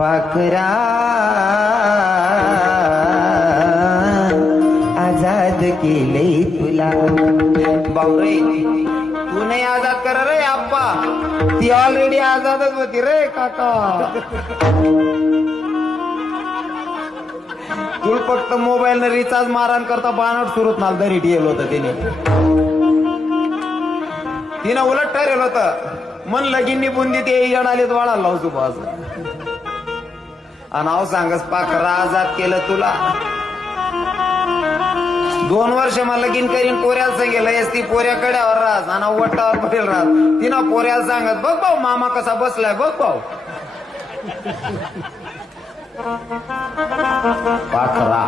पाखरा आजाद केले तुला बावरे, तू नाही आजाद कर रे आप्पा, ती ऑलरेडी आजादच होती रे काका. तू फक्त मोबाईल रिचार्ज मारण करता बाणट सुरत नाल दरी ठेवलं होतं तिनं उलट ठरेल होतं मन लगीन बुंदी ते येडालीत वाढायला लावतो बाज. आणि नाव सांगस पाखरा आजाद केलं तुला. 2 वर्ष मला लगीन करीन पोऱ्याला सांगेल ती पोऱ्या कड्यावर राहस आणि वट्टावर पडेल राहस. तिनं पोऱ्याला सांगत बघ भाऊ मामा कसा बसलाय बघ भाऊ. पाखरा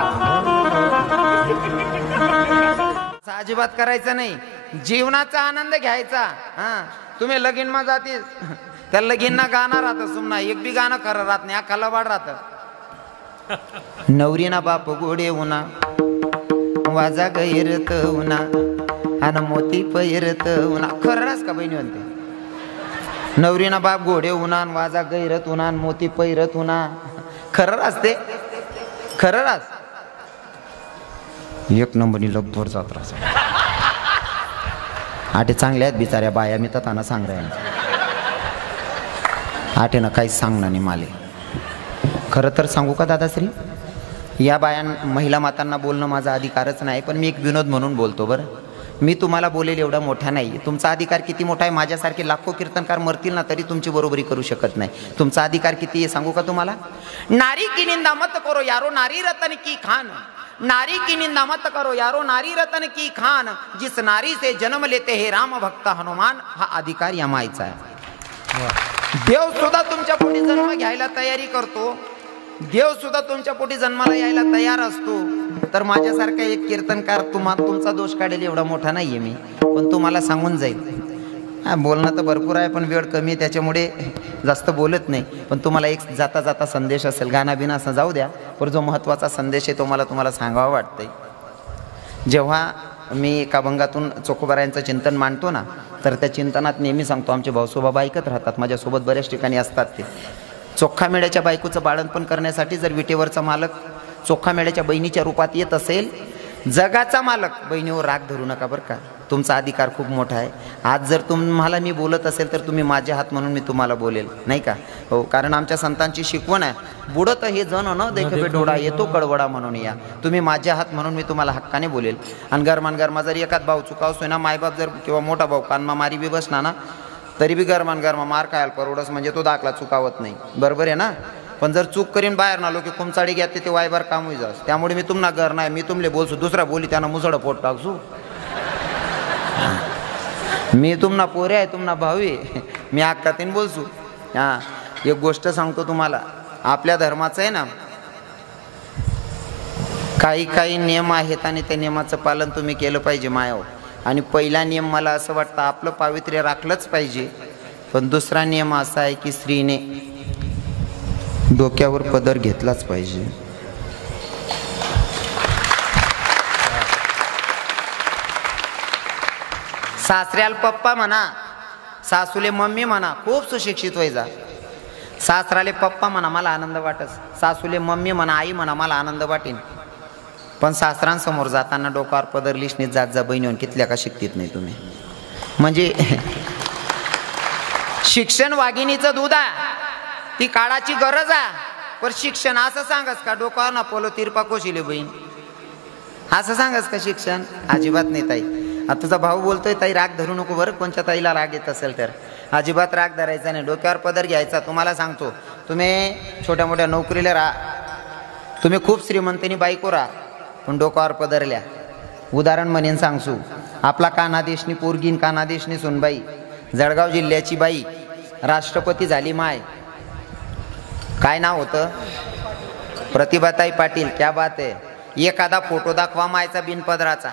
अजिबात करायचं नाही, जीवनाचा आनंद घ्यायचा. हा तुम्ही लगीन मा जाते त्या लगीन ना गाणं राहत सुमना एक बी गाणं खरं राहत नाही, अख्खाला वाढ राहत. नवरीना बाप गोडे उन्हा वाजा गैरत उन्हा आणि मोती पैरत उन्हा. खरं रास का बहिणी म्हणते नवरीना बाप घोडे उन्हा वाजा गैरत उन्हा मोती पैरत उन्हा. खरं रासते खरं रास. एक नंबरनी लब्बर जात रास. आटे चांगल्या आहेत बिचाऱ्या बाया, मी तर त्यांना सांग राय आटे ना काहीच सांगणार नाही माले. खरं तर सांगू का दादाश्री, या बाया महिला मातांना बोलणं माझा अधिकारच नाही, पण मी एक विनोद म्हणून बोलतो. बरं मी तुम्हाला बोलेल एवढा मोठा नाही. तुमचा अधिकार किती मोठा आहे, माझ्यासारखे लाखो कीर्तनकार मरतील ना तरी तुमची बरोबरी करू शकत नाही. तुमचा अधिकार किती आहे सांगू का तुम्हाला. नारी की निंदा मत करो यारो नारी रतन की खान. नारी की निंदा मत करो यारो नारी रतन की खान. जिस नारी से जन्म लेते हे राम भक्त हनुमान. हा अधिकार या मायचा आहे. देव सुद्धा तुमच्या पोटी जन्म घ्यायला तयारी करतो, देव सुद्धा तुमच्या पोटी जन्माला यायला तयार असतो. तर माझ्यासारखा एक कीर्तनकार तुमचा दोष काढेल एवढा मोठा नाहीये मी, पण तुम्हाला सांगून जाईल. बोलणं तर भरपूर आहे पण वेळ कमी आहे त्याच्यामुळे जास्त बोलत नाही. पण तुम्हाला एक जाता जाता संदेश असेल, गाणं बिना असं जाऊ द्या, पण जो महत्त्वाचा संदेश आहे तो मला तुम्हाला सांगावा वाटतंय. जेव्हा मी एका अभंगातून चोखोबारायांचं चिंतन मांडतो ना, तर त्या चिंतनात नेहमी सांगतो आमचे भाऊसोबाबा ऐकत राहतात, माझ्यासोबत बऱ्याच ठिकाणी असतात. ते चोखा मेळ्याच्या बायकोचं बाळंतपण करण्यासाठी जर विटेवरचा मालक चोखा मेळ्याच्या बहिणीच्या रूपात येत असेल, जगाचा मालक बहिणीवर राग धरू नका बरं का. तुमचा अधिकार खूप मोठा आहे. आज जर तुम्हाला मी बोलत असेल तर तुम्ही माझे हात म्हणून मी तुम्हाला बोलेल नाही का. हो, कारण आमच्या संतांची शिकवण आहे, बुडत हे जण न देखबे डोळा येतो कळवडा म्हणून या. तुम्ही माझे हात म्हणून मी तुम्हाला हक्काने बोलेल. आणि गरमान गरमा जर एखाद भाऊ चुकावतोय ना, मायबाप जर किंवा मोठा भाऊ कानमा मारी बी बसना ना, तरी बी गरमान गरमा मार खायला परवडस, म्हणजे तो दाखला चुकावत नाही. बरोबर आहे ना. पण जर चूक करीन बाहेर ना लोक कुमचाडी घ्या ते वायबार काम होई जास. त्यामुळे मी तुम्हाला घर नाही, मी तुमले बोलसू, दुसरा बोली त्यांना मुसळ पोट टाकसू. मी तुम्हाला पोरे आहे, तुम्हाला भावी, मी हक्कातीन बोलसू. हां, एक गोष्ट सांगतो तुम्हाला, आपल्या धर्माचं आहे ना काही काही नियम आहेत आणि त्या नियमाचं पालन तुम्ही केलं पाहिजे मायावर. आणि पहिला नियम मला असं वाटतं आपलं पावित्र्य राखलंच पाहिजे. पण दुसरा नियम असा आहे की स्त्रीने डोक्यावर पदर घेतलाच पाहिजे. सासऱ्याला पप्पा म्हणा, सासूले मम्मी म्हणा, खूप सुशिक्षित व्हायचा. सासराले पप्पा म्हणा मला आनंद वाटस, सासूले मम्मी म्हणा आई म्हणा मला आनंद वाटेन. पण सासऱ्यांसमोर जाताना डोक्यावर पदर लिशनीत जात जा बहिणीवर, कितल्या का शिकतीत नाही तुम्ही. म्हणजे शिक्षण वाघिणीचं दूध आहे, ती काळाची गरज आहे. पण शिक्षण असं सांगस का डोक्यावर ना पोलो तिरपा कोशिले बहीण, असं सांगस का शिक्षण. अजिबात नाही ताई. आता तुझा भाऊ बोलतोय ताई राग धरू नको बरं, कोणत्या ताईला राग येत असेल तर अजिबात राग धरायचा नाही, डोक्यावर पदर घ्यायचा. तुम्हाला सांगतो, तुम्ही छोट्या मोठ्या नोकरीला राहा, तुम्ही खूप श्रीमंतीनी बायको राहा, पण डोक्यावर पदरल्या. उदाहरण म्हणेन सांगसू, आपला कानादेशनी पोरगीन कानादेशनी सुनबाई, जळगाव जिल्ह्याची बाई, राष्ट्रपती झाली माय. काय नाव होतं? प्रतिभाताई पाटील. क्या बात आहे. एखादा फोटो दाखवा मायचा बिनपदराचा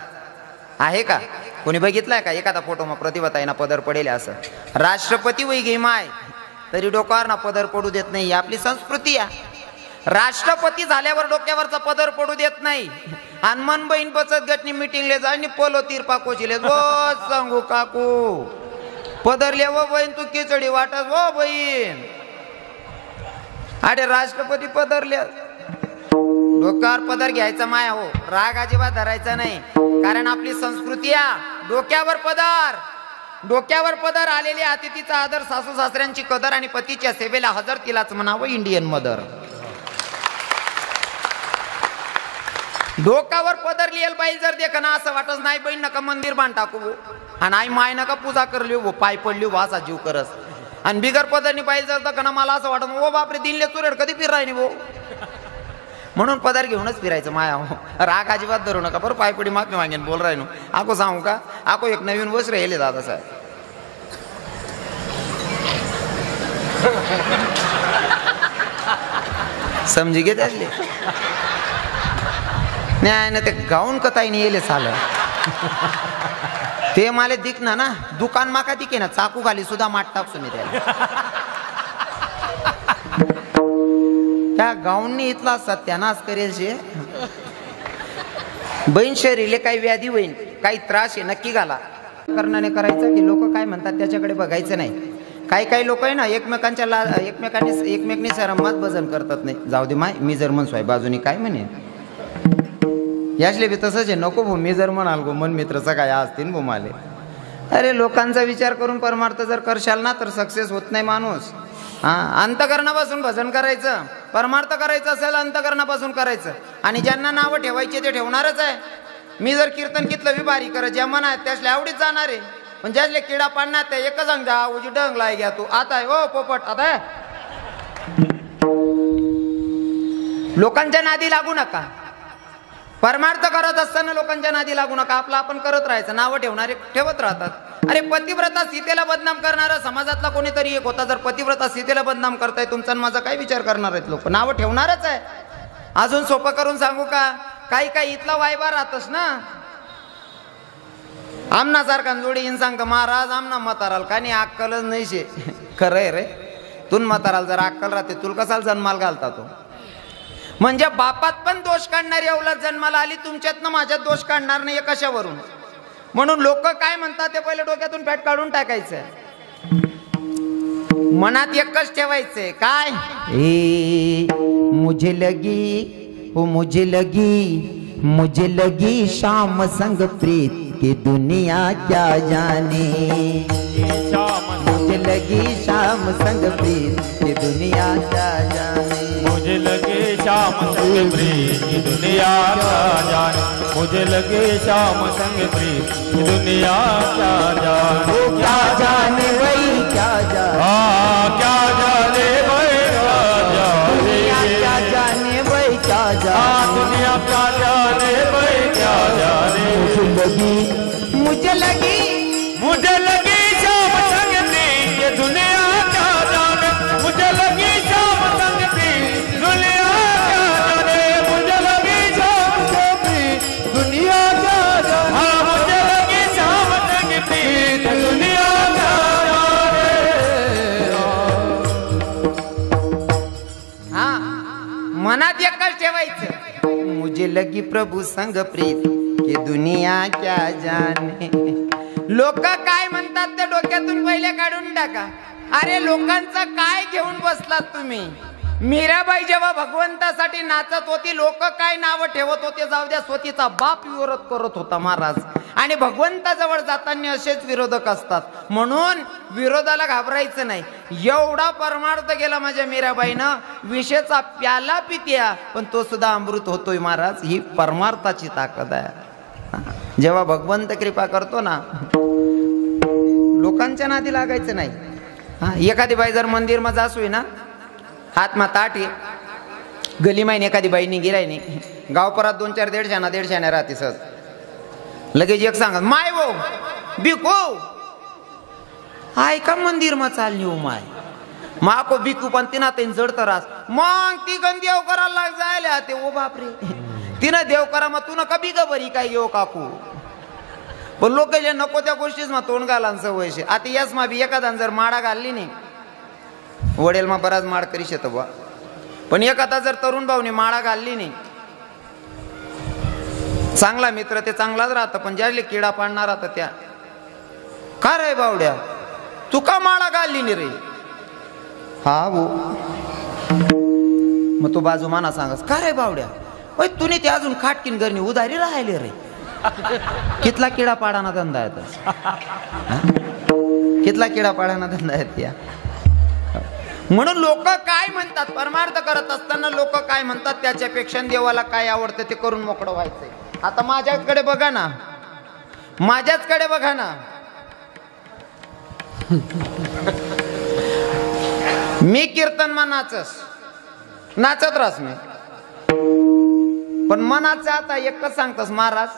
आहे का? कोणी बघितलाय का एखादा फोटो मग प्रतिभाताईना पदर पडेल असं? राष्ट्रपती वय गे माय तरी डोक्यावर ना पदर पडू देत नाही, आपली संस्कृती आहे. राष्ट्रपती झाल्यावर डोक्यावरचा पदर पडू देत नाही. आणि मन बहीण बचत गटनी मिटिंगले जाणी पोलो तिरपा कोशिले सांगू काकू पदरले व बहीण तू खिचडी वाटस व बहीण. अरे राष्ट्रपती पदरले, डोक्यावर पदर घ्यायचा माया हो, राग अजिबात धरायचा नाही. कारण आपली संस्कृती डोक्यावर पदर. डोक्यावर पदर आलेले अतिथीचा आदर, सासू सासऱ्यांची कदर आणि पतीच्या सेवेला हजर, तिलाच म्हणावं इंडियन मदर. डोक्यावर पदर लिहिल बाई जर देखा ना असं वाटत नाही बहीण नका मंदिर बांध टाकू आणि आई माय नका पूजा करली हो, पाय पडली हो असा जीव करस. आणि बिगर पदरनी पाहिजे जर दखना मला असं वाटत ओ बापरे दिनले चुरेड कधी फिर राहिनी भाऊ. म्हणून पदर घेऊनच फिरायचं माया हो. राग अजिबात धरू नका बरं, पायपडी माफी मागेन बोल राहिनो. आको सांगू का, आको एक नवीन वस्त्र राहिले दादा साहेब. समजी घे त्यातले नाही ना, ते गाऊन कताई नाही येले साल ते मला दिख ना दुकान माका दिखे ना, चाकू खाली सुद्धा माट टाकसू मी त्याला. त्या गाऊनने इथला सत्यानाश करेल शे. बहीण शरीरले काही व्याधी होईन, काही त्रास आहे नक्की घाला. करणाने करायचं की लोक काय म्हणतात त्याच्याकडे बघायचं नाही. काही लोक आहे ना एकमेकांनी सरमात भजन करतात. नाही जाऊ दे माय, मी जर म्हणसोय बाजूनी काय म्हणे यासले बी तसंच आहे. नको भो, मी जर म्हणाल गो मन मित्रचा काय असतील भो माले. अरे लोकांचा विचार करून परमार्थ जर करशाल ना तर सक्सेस होत नाही माणूस. अंतकरणापासून भजन करायचं, परमार्थ करायचं असेल अंतकरणापासून करायचं. आणि ज्यांना नावं ठेवायचे ते ठेवणारच आहे. मी जर कीर्तन कितलं बी बारी करत ज्या मना आहेत त्यासले आवडीच जाणार आहे. पण ज्यासले किडा पाडणार त्या एकच सांग जा उजी डंग लाय घ्या तू आता आहे ओ पोपट आता आहे. लोकांच्या नादी लागू नका. परमार्थ करत असताना लोकांच्या नादी लागू नका. आपलं आपण करत राहायचं. नावं ठेवणारे ठेवत राहतात. अरे पतिव्रता सीतेला बदनाम करणारा समाजातला कोणीतरी एक होता. जर पतिव्रता सीतेला बदनाम करताय तुमचा माझा काय विचार करणार आहेत लोक. नावं ठेवणारच आहे. अजून सोपं करून सांगू का, काही इथला वायबा राहतस ना आमना सारखा जोडी इन सांगतो महाराज आमना म्हाताराल का नाही अक्कलच नाही शे. खरंय रे, तुन म्हाताराल जर अक्कल राहते तुला कसाल जन्माला घालता तो. म्हणजे बापात पण दोष काढणारी अवलाद जन्माला आली, तुमच्यातनं माझ्यात दोष काढणार नाही कशावरून. म्हणून लोक काय म्हणतात ते पहिले डोक्यातून फॅट काढून टाकायचं. मनात एकच ठेवायचंय काय, मुझे लगी शाम संग प्रीत की दुनिया क्या जाने. मुझे लगी शाम संग प्रीत की दुनिया क्या जाने. मुझे लगे शाम संग प्रीत की दुनिया क्या जाने. मुझे लगे शाम संग प्रीत की दुनिया क्या जाने. क्या जाने भाई क्या जाने. क्या जाने भाई क्या जाने. दुनिया क्या जाने भाई क्या जाने. दुनिया क्या जाने भाई क्या जाने. मुझे लगी शाम संग प्रीत ये दुनिया क्या जाने. मुझे लगी शाम संग प्रीत दुनिया क्या जाने. मुझे लगी शाम संग प्रीत दुनिया क्या जाने. मुझे लगी शाम संग प्रीत दुनिया क्या जाने. मनात एकच ठेवायचं, मुझे लगी प्रभू संग प्रीत की दुनिया क्या जाने. लोक काय म्हणतात ते डोक्यातून पहिले काढून टाका. अरे लोकांचं काय घेऊन बसलात तुम्ही. मीराबाई जेव्हा भगवंतासाठी नाचत होती लोक काय नावं ठेवत होते जाऊ द्या, स्वतःचा बाप विरोध करत होता महाराज. आणि भगवंताजवळ जाताना असेच विरोधक असतात. म्हणून विरोधाला घाबरायचं नाही. एवढा परमार्थ गेला माझ्या मीराबाईनं, विषेचा प्याला पित्या पण तो सुद्धा अमृत होतोय महाराज. ही परमार्थाची ताकद आहे. जेव्हा भगवंत कृपा करतो ना लोकांच्या नादी लागायचं नाही. एखादी बाई जर मंदिर मध्ये असू ना हात मा ताटी गली माईन एखादी बाईनी गिरायनी गाव परत 2-4 150 राहते सहज. लगेच एक सांगत माय वो बिको आय का मंदिर मा चालली हो माय माको बिकू पण तिना ते जड तरास मग ती गण देव करायला लाग जायला ते ओ बापरे तिनं देव करा मग तू न कभी का बरी काय येऊ काकू. पण लोक नको त्या गोष्टीच मग तोंड घाला सवयशे. आता याच मा बी एखादा जर माडा घालली नाही वडेल मग बराच माड करी शेत बा. पण एखादा जर तरुण भाऊनी माळा घालली नाही चांगला मित्र ते चांगलाच राहतं. पण ज्याले किडा पाडणार राहतं त्या का रे बावड्या तू का माळा घालली नाही रे. हा भाऊ मग तो बाजू माना सांगस का रे बावड्या ओय तुने ते अजून खाटकीन घरनी उधारी राहिले रे कितला किडा पाडाना धंदा आहे कितला किडा पाडाना धंदा आहे त्या म्हणून लोक काय म्हणतात परमार्थ करत असताना लोक काय म्हणतात त्याच्यापेक्षा देवाला काय आवडतं ते करून मोकळं व्हायचंय. आता माझ्याकडे बघा ना माझ्याचकडे बघा ना मी कीर्तन मा नाचत राहस मी पण मनाचं आता एकच सांगतस महाराज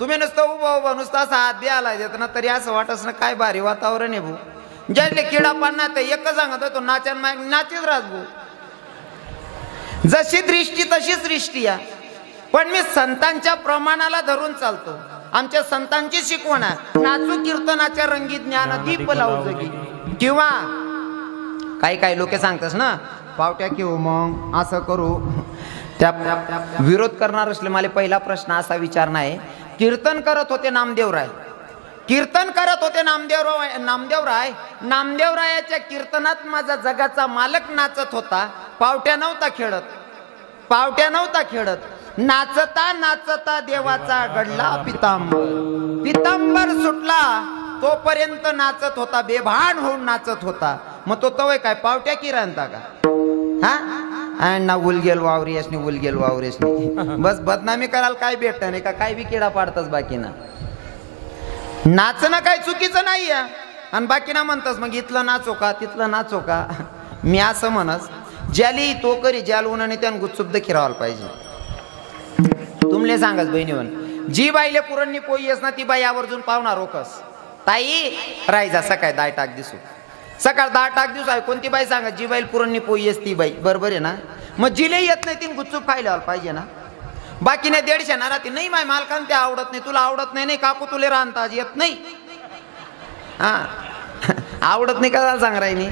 तुम्ही नुसतं उभा नुसतं असा हात द्यायला देत ना तरी असं वाटस ना काय भारी वातावरण आहे भाऊ ज्यातले किडा पाडणार ते एकच सांगत तो नाचन नाचीत राहस भाऊ जशी दृष्टी तशी सृष्टी या पण मी संतांच्या प्रमाणाला धरून चालतो. आमच्या संतांची शिकवण आहे नाचू कीर्तनाच्या रंगी ज्ञान दीप लावू जगी किंवा काही लोक सांगतस ना पावट्या किंवा मग असं करू त्या विरोध करणार असले मला पहिला प्रश्न असा विचारणा आहे कीर्तन करत होते नामदेवराय नामदेवरायाच्या कीर्तनात माझा जगाचा मालक नाचत होता पावट्या नव्हता खेळत नाचता नाचता देवाचा घडला पितांबर सुटला तोपर्यंत नाचत होता बेभान होऊन नाचत होता. मग तो तवय काय पावट्या की राहता का हा ना उलगेल वावरेसनी बस बदनामी करायला काय भेटत नाही का काय बी किडा पाडतस बाकीना नाचणं काय चुकीचं नाही आणि बाकीना म्हणतस मग इथलं नाचो का तिथलं नाचो का. मी असं म्हणस ज्याली तो करी ज्याल उन्हाने त्यानं गुपचुप खिरावायला पाहिजे. तुमले सांगस बहिणीवन जी बाईले पुरणनी पोई येस ना ती बाई आवर्जून पावणार रोकस ताई राहायचा सकाळी 10 टाक दिसू सकाळ 10 टाक दिवस आहे कोणती बाई सांगा जी बाई पुरणनी पोई येस ती बाई बरोबर आहे ना. मग जिले येत नाही तीन गुपचूप खायला पाहिजे ना. बाकी नाही 150 ना राहते नाही माय मालकान ते आवडत नाही तुला आवडत नाही काकू तुले राहता आज येत नाही हा आवडत नाही का सांग राहिनी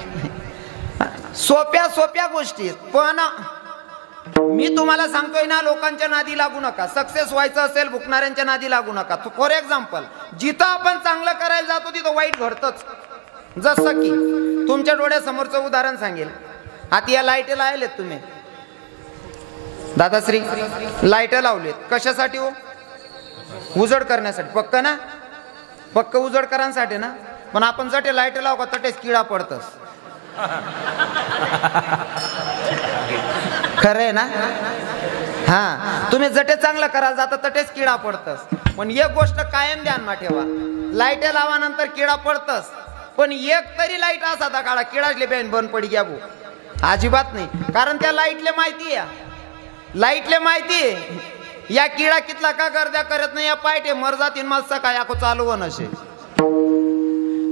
सोप्या गोष्टी पण मी तुम्हाला सांगतोय ना लोकांच्या नादी लागू नका. सक्सेस व्हायचं असेल भुकणाऱ्यांच्या नादी लागू नका. फॉर एक्झाम्पल जिथं आपण चांगलं करायला जातो तिथं वाईट घडतच. जसं की तुमच्या डोळ्यासमोरचं उदाहरण सांगेल. आता या लाईट लावलेत तुम्ही दादाश्री लाईट लावलेत कशासाठी हो उजड करण्यासाठी पक्क उजड करण्यासाठी ना. पण आपण जटे लाईट लाव का तटेच किडा पडतस खरंय ना. हा तुम्ही जटे चांगलं करायला जाता तटेच किडा पडतस. पण एक गोष्ट कायम ध्यानमा ठेवा लाईट लावानंतर किडा पडतस पण एक तरी लाईट असा था काळा किडाचले बॅन बंद पडी घ्या भो अजिबात नाही. कारण त्या लाईटले माहिती या किडा कितला का गर्द्या करत नाही या पायटे मर जातीन मस्त काय आखो चालू नसे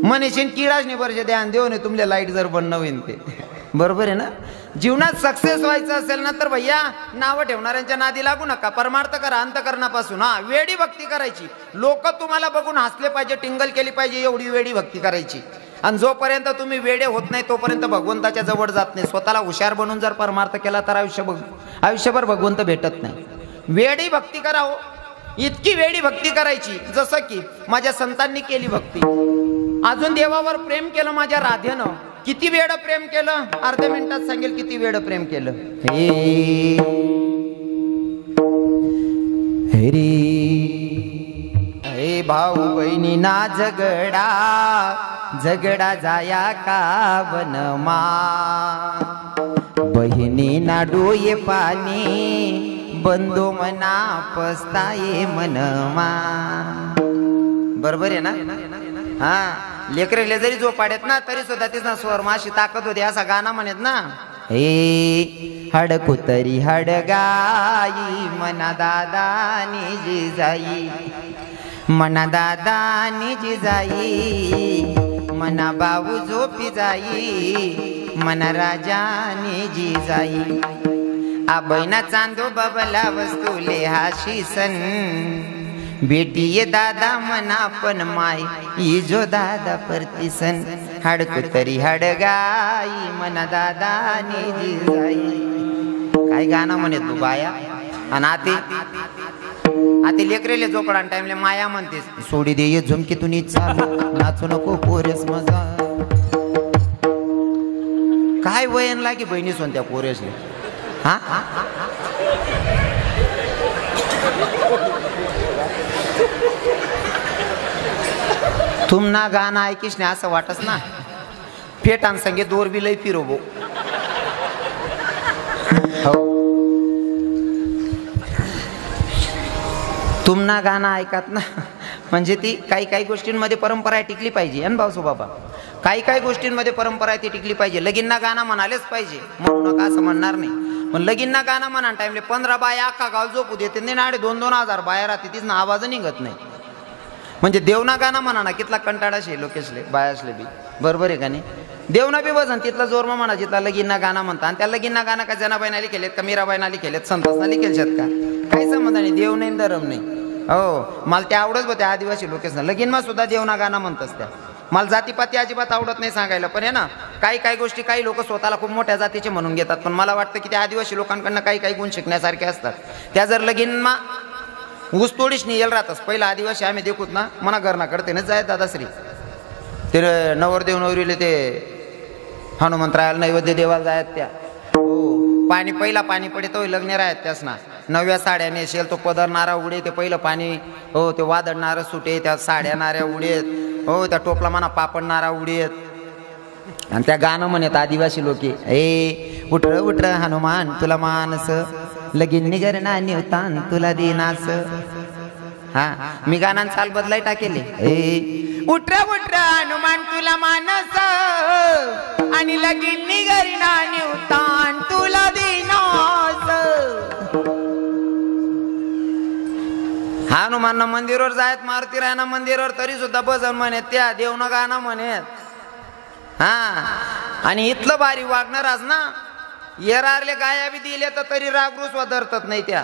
मनीषीन किडाच नाही बरं ध्यान देऊ नये तुमले लाईट जर बंद होईन ते बरोबर आहे ना. जीवनात सक्सेस व्हायचं असेल ना तर भैया नावं ठेवणाऱ्यांच्या नादी लागू नका. परमार्थ करा अंतकरणापासून. हा वेडी भक्ती करायची लोक तुम्हाला बघून हसले पाहिजे टिंगल केली पाहिजे एवढी वेडी भक्ती करायची. आणि जोपर्यंत तुम्ही वेडे होत नाही तोपर्यंत भगवंताच्या जवळ जात नाही. स्वतःला हुशार बनून जर परमार्थ केला तर आयुष्यभर भगवंत भेटत नाही. वेडी भक्ती करावं इतकी वेडी भक्ती करायची जसं की माझ्या संतांनी केली भक्ती. अजून देवावर प्रेम केलं माझ्या राधेनं. किती वेळ प्रेम केलं अर्ध्या मिनिटात सांगेल किती वेळ प्रेम केलं. हे भाऊ बहिणी ना झगडा जाया का वनमा बहिणी ना डोये पाणी बंदो मना पस्ताये मनमा. बरोबर आहे ना. हा लेकरेले जरी जो पाड्यात ना तरी सुद्धा तिचा स्वर माशी ताकद होती असा गाणं म्हणत ना. हे हडकुतरी हडगाई मना दादा निजी जाई मना दादा निजी जाई मना बाबू झोपी जाई मना राजा निजी जाई. आ बहिणा चांदो बबला वस्तुले हाशी सन बेटी ये दादा मना पण माय इजो दादा परतिसन हडकुतरी हडगाई मना दादा निजी जाई. काय गाणं म्हणे तू बाया. आणि आते लेकरेले जोकडा टाइमले माया म्हणतेस सोडी दे ये झुमकी तुनी चालू नाचू नको पोरेस मजा. काय वयन लागे बहिणी सोन त्या पोरेसले हा तुम ना गाणं ऐकीस नाही असं वाटस ना फेटान संगे दोर बी लय फिरोबो हो तुम ना गाणं ऐकत ना म्हणजे ती काही काही गोष्टींमध्ये परंपरा टिकली पाहिजे अन भाऊसो बाबा काही काही गोष्टींमध्ये परंपरा आहे ती टिकली पाहिजे लगीनना गाणं म्हणालेच पाहिजे म्हणू नका असं म्हणणार नाही पण लगीनना गाणं म्हणा टाइमले 15 बाया अख्खा गाव झोपू देते नाही ना 2-2 हजार बाया राहते तीच ना आवाज निघत नाही म्हणजे देवना गाणं म्हणा ना कितला कंटाळा शे लोकेशले बायासले बी बरोबर आहे का नाही देवना बी वजन तिथला जोरमा म्हणा जिथला लगीनना गाणं म्हणता आणि त्या लगीनना गाणं का जनाबाईनाली केलेत का मीराबाईनाली केलेत संतोषनाली केलेत का काही संबंध नाही देव नाही धरम नाही हो मला ते आवडत होते आदिवासी लोकेशना लगीनमा सुद्धा देवना गाणं म्हणतच त्या मला जातीपाती अजिबात आवडत नाही सांगायला पण आहे ना काही काही गोष्टी काही लोक स्वतःला खूप मोठ्या जातीचे म्हणून घेतात पण मला वाटतं की त्या आदिवासी लोकांकडनं काही काही गुण शिकण्यासारखे असतात त्या जर लगीनमा ऊसतोडीच नाही येल राहतच पहिला आदिवासी आम्ही देखूत ना मना घरना करते ना जाय दादाश्री ते नवरदेव नवरीले ते हनुमंतरायाला नैवेद्य देवाला जायत त्या हो पाणी पहिला पाणी पडे तो लग्न राहत त्यास ना नव्या साड्या नेसेल तो पदरणारा उडे ते पहिलं पाणी हो ते वादळणारं सुटे त्या साड्या नाऱ्या उडेत हो त्या टोपला म्हणा पापडणारा उडेत आणि त्या गाणं म्हणत आदिवासी लोके ए उठळ उठळ हनुमान तुला मानस लगीन निगर ना निवतान तुला देनास हा मी गाणं चाल बदलाय टाकेले ए उठळ उठळ हनुमान तुला मानस आणि लगीन निगर ना निवतान तुला देनास हनुमान मंदिरावर जायत मारुती रायना मंदिरावर तरी सुद्धा भजन म्हणत त्या देवना गाणं म्हणत हा आणि इथलं भारी वागणार आज ना येरारले गाया बी दिले तर तरी रागरूस धरतात नाही त्या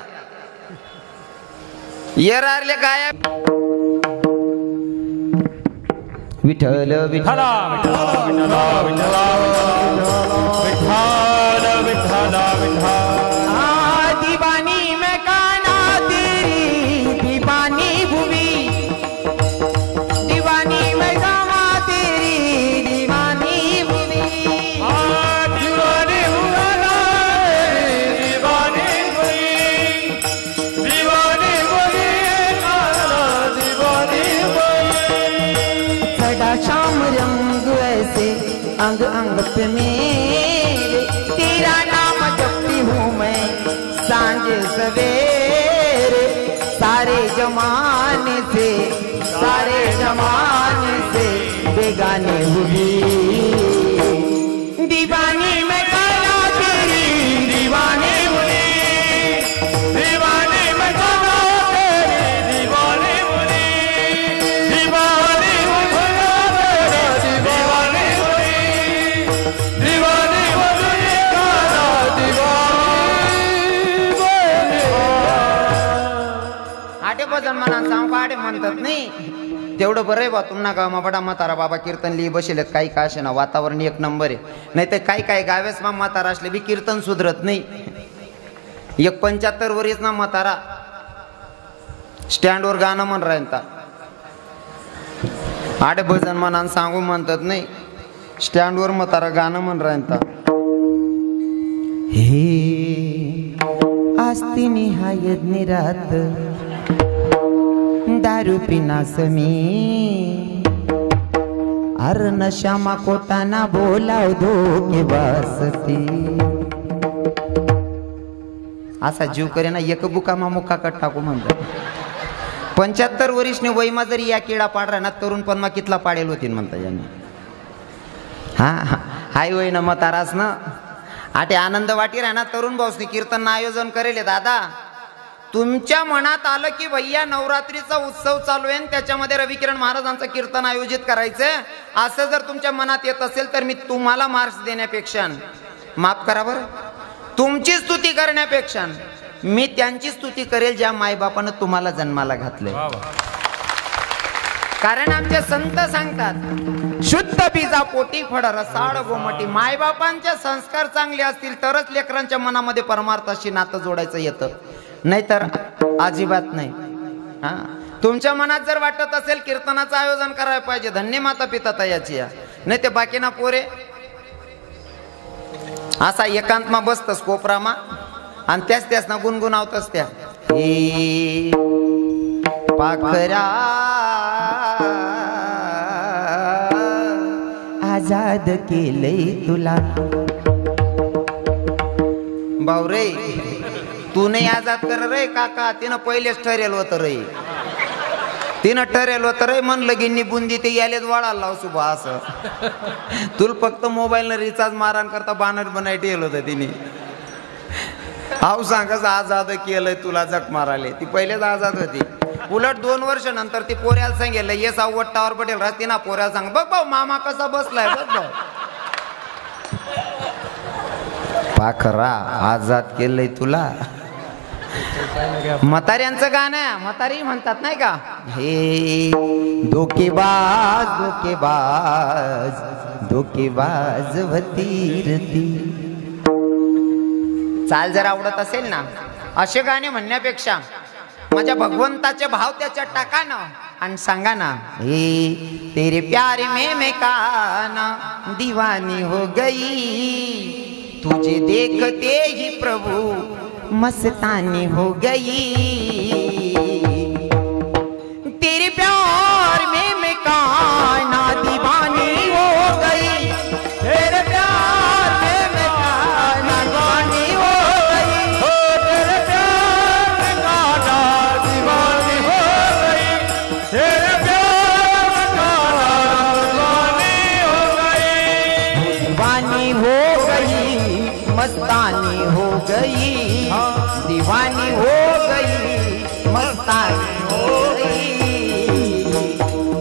येरारले गाया विठ्ठल विठ्ठल दीवानी में काना तेरी दीवानी भूमि दीवानी में गावा तेरी दीवानी भूमि दीवानी हुआ दीवानी हुई दीवानी हुई दीवानी हुई सदा शाम रंग ऐसे अंग अंग पे मेरे तेरा नाम जपती हूँ मैं सांझ सवेरे सारे जमाने से बेगाने हुई दीवानी में काला तेरी दीवानी हुई दीवानी में गाना तेरी दीवानी हुई दीवानी हुई दीवानी हुई दीवानी हुई गाना दीवानी आटे भजन म्हणा सांग आटे म्हणतात नाही तेवढं बरं आहे बा तुम्हाला गाव मापाडा म्हातारा बाबा कीर्तन लिहि बसेलेत काही का असे ना वातावरण एक नंबर आहे नाही तर काही काही गावेस मा म्हातारा असले बी कीर्तन सुधरत नाही 75 वर्ष ना म्हातारा स्टँडवर गाणं म्हण राहता आटे भजन म्हणा सांगू म्हणतात नाही स्टँडवर म्हातारा गाणं म्हण राहता हे आस्ती निहायत निरात दारू पिनास मी अर नशामा कोटाना बोलाव धोके वासती असा जीव करे ना एक बुकामा मुखाकट टाकू म्हणतात 75 वर्षने वयमा जरी या किडा पाड ना तरुण पण कितला पाडेल होतील म्हणता यांनी हा हाय वय ना मतारास ना आटे आनंद वाटी राहणार तरुण भाऊसनी कीर्तन आयोजन करेल दादा तुमच्या मनात आलं की भैया नवरात्रीचा उत्सव चालू आहे त्याच्यामध्ये रविकिरण महाराजांचं कीर्तन आयोजित करायचंय असं जर तुमच्या मनात येत असेल तर मी तुम्हाला मार्क्स देण्यापेक्षा माफ करा बरं तुमची स्तुती करण्यापेक्षा मी त्यांची स्तुती करेल ज्या मायबापानं तुम्हाला जन्माला घातले कारण आमचे संत सांगतात शुद्ध बीजा पोटी फळ रसाळ गोमटी मायबापांचे संस्कार चांगले असतील तरच लेकरांच्या मनामध्ये परमार्थाशी नातं जोडायचं येतं नाहीतर अजिबात नाही हा तुमच्या मनात जर वाटत असेल कीर्तनाचं आयोजन करायला पाहिजे धन्य माता पिता तयाची नाही ते बाकी ना पोरे असा एकांतमा बसतस कोपरामा आणि त्याच ना गुणगुणावतच त्या हे पाखरा आजाद केलंय तुला. भाऊ रे तू नाही आजाद कर रे काका, तिनं पहिलेच ठरेल होतं रे, तिनं ठरेल होतं रे. म्हणलं गिन्नी बुंदी ते यालेच वाढायला लाव सुभा असं. तुला फक्त मोबाईलनं रिचार्ज मारण करता बानर बनाय ठेवलं होतं तिने. हाऊ सांगच आजाद केलंय तुला जग माराले, ती पहिलेच आजाद होती. उलट 2 वर्ष नंतर ती पोऱ्याला सांगेल ये सावट टावर पटेल राहते ना, पोऱ्याला सांग बघ भाऊ मामा कसा बसलाय बघ भाऊ. पाखरा आजाद केलंय तुला. म्हाताऱ्यांचं गाणं आहे, म्हातारी म्हणतात नाही का, हे धोकेबाज धोकेबाज धोकेबाज वतीरती. चाल जर आवडत असेल ना असे गाणे म्हणण्यापेक्षा माझ्या भगवंताचे भाव त्याच्यात टाका ना आणि सांगा ना, हे तेरे प्यार में मैं काना दीवानी हो गई, तुझे देखते ही प्रभु मस्तानी हो गई. तेरे प्यार में मैं काना दीवानी हो गई, तेरे प्यार में मैं काना दीवानी हो गई, तेरे प्यार में काना दीवानी हो गई, तेरे प्यार में काना दीवानी हो गई. दीवानी हो गई मस्तानी हो गई, दीवानी हो गई मस्तानी हो गई.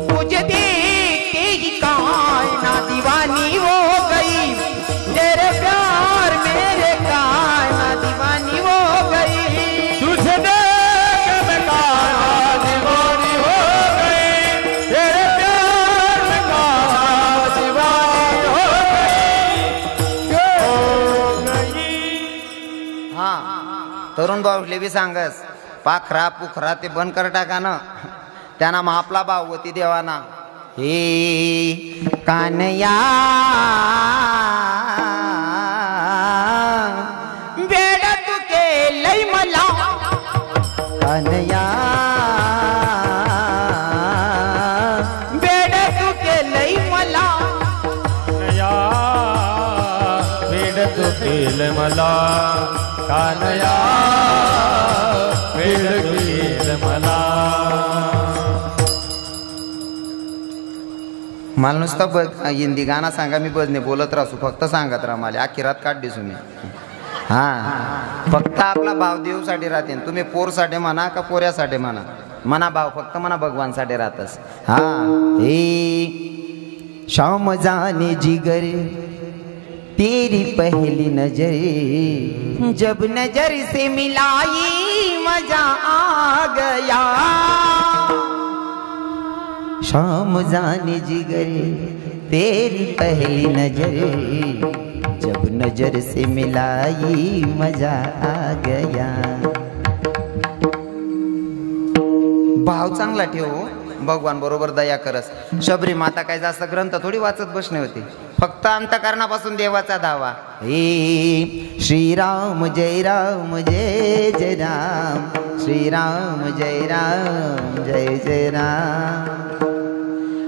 तुझे देखते ही काना दीवानी हो गई, तेरे प्यार मेरे काना दीवानी हो गई. तुझे देख मैं काना दीवानी हो गई, तेरे प्यार में काना दीवानी हो गई. हा तरुण भाऊले बी सांगस पाखरा पुखरा ते बंद कर टाका ना, त्यांना महापला भाव होती देवाना. हे कानया बेड तू केलंय मला, कानया बेड तू केलंय मला, कानया वेड तू केल मला, कानया वेड केल मला. मला नुसतं हिंदी गाणं सांगा, मी बजने बोलत राहू, फक्त सांगत राहा मला, अख्खी रात काढ दिसू मी. हा फक्त आपला भाव देवसाठी राहते, तुम्ही पोरसाठी म्हणा का पोऱ्यासाठी म्हणा, म्हणा भाव फक्त म्हणा भगवानसाठी राहतस. हा हे शाम जाने जिगर तेरी पहली नजर, जब नजर से मिलाई मजा आ गया. शाम जाने जिगर तेरी पहली नजर, जब नजर से मिलाई मजा आ गया. भाव चांगला ठेव, भगवान बरोबर दया करस. शबरी माता काय जास्त ग्रंथ थोडी वाचत बसणे होते, फक्त अंतकरणापासून देवाचा धावा. हे श्रीराम जय राम जय जय राम, श्रीराम जय राम जय जय राम.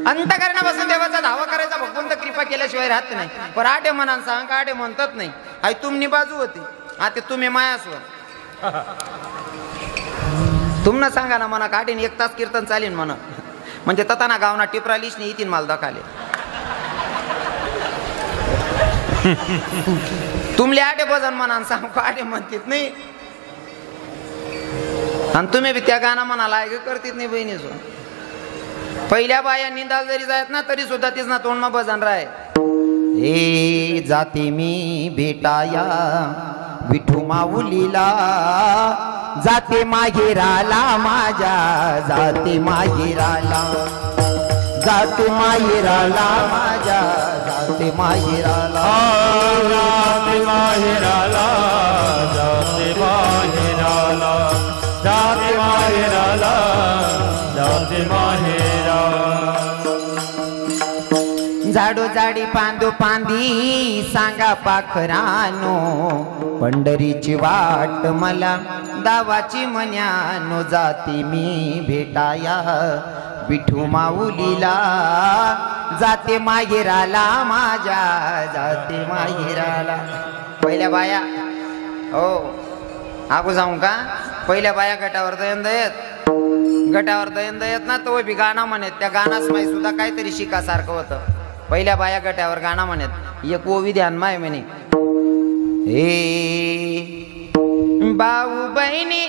अंतकरणापासून देवाचा धावा करायचा, भगवंत कृपा केल्याशिवाय राहत नाही. पण आठे म्हणा सांग का आठे म्हणतात नाही, आई तुमनी बाजू होती आता तुम्ही मायास्वर. तुमनं सांगा ना म्हणा काठीन 1 तास कीर्तन चालीन म्हणा, म्हणजे तताना गावना टिपरा लिशनी येतील मला दखाले. तुमले आठे भजन म्हणा सांग का आठे म्हणतात नाही, आणि तुम्ही बी त्या गाणं म्हणा लायक करतीत नाही बहिणीसो. पहिल्या बाया निंदाल जरी जायत ना तरी सुद्धा तीच ना तोंड मग भजन राय. हे जाते मी भेटाया विठू माऊलीला, जाते माहेराला माझ्या, जाते माहेराला, जाते माहेराला माझ्या, जाते माहेराला, जाते माहेराला, जाते माहेराला, जाते माहेराला, जाते माहेराला. जाडो जाडी पांदो पांदी सांगा पाखरानो पंढरीची वाट मला दावाची मन्यानो जाते मी भेटाया विठू माऊलीला जाते माहेराला माझ्या जाते माहेराला. पहिल्या बाया हो आगू जाऊ का पहिल्या बाया गटावर दयंद येत ना तो बी गाणं म्हणत त्या गाणाच माही सुद्धा काहीतरी शिकासारखं होतं. पहिल्या बाया गटावर गाणं म्हणत एक ओवी ध्यान माय म्हणे हे भाऊ बहिणी